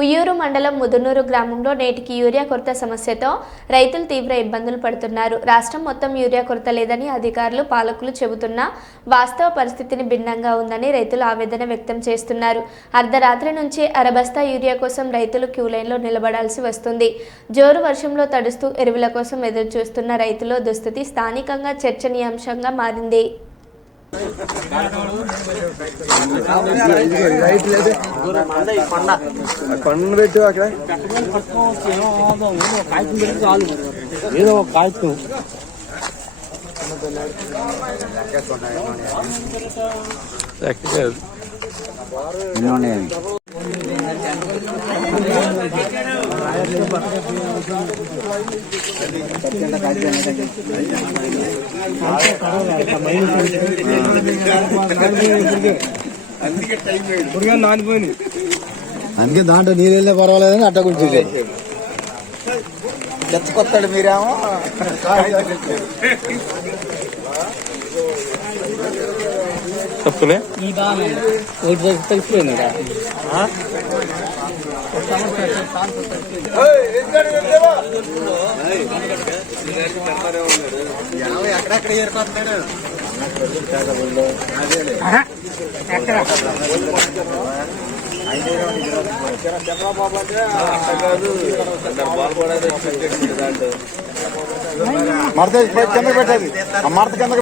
ఉయ్యూరు మండలం ముదునూరు గ్రామంలో నేటికి యూరియా కొరత సమస్యతో రైతులు తీవ్ర ఇబ్బందులు పడుతున్నారు. రాష్ట్రం మొత్తం యూరియా కొరత లేదని అధికారులు పాలకులు చెబుతున్నా వాస్తవ పరిస్థితిని భిన్నంగా ఉందని రైతులు ఆవేదన వ్యక్తం చేస్తున్నారు. అర్ధరాత్రి నుంచి అరబస్తా యూరియా కోసం రైతులు క్యూ లైన్లో నిలబడాల్సి వస్తుంది. జోరు వర్షంలో తడుస్తూ ఎరువుల కోసం ఎదురు చూస్తున్న రైతుల దుస్థితి స్థానికంగా చర్చనీయాంశంగా మారింది. కొండ పెట్టు అక్కడ ఏదో ఒక కాగితం ఎక్కడ అందుకే దాంట్లో నీళ్ళు వెళ్ళే పర్వాలేదని అట్ట గురించి తెచ్చుకొస్తాడు మీరేమో తప్పులే ఈ బాగా ఒకటి తెలిసిపోయింది ఎక్కడెక్కడ ఏర్పడతాడు మడత కింద పెట్టేది. మడత కింద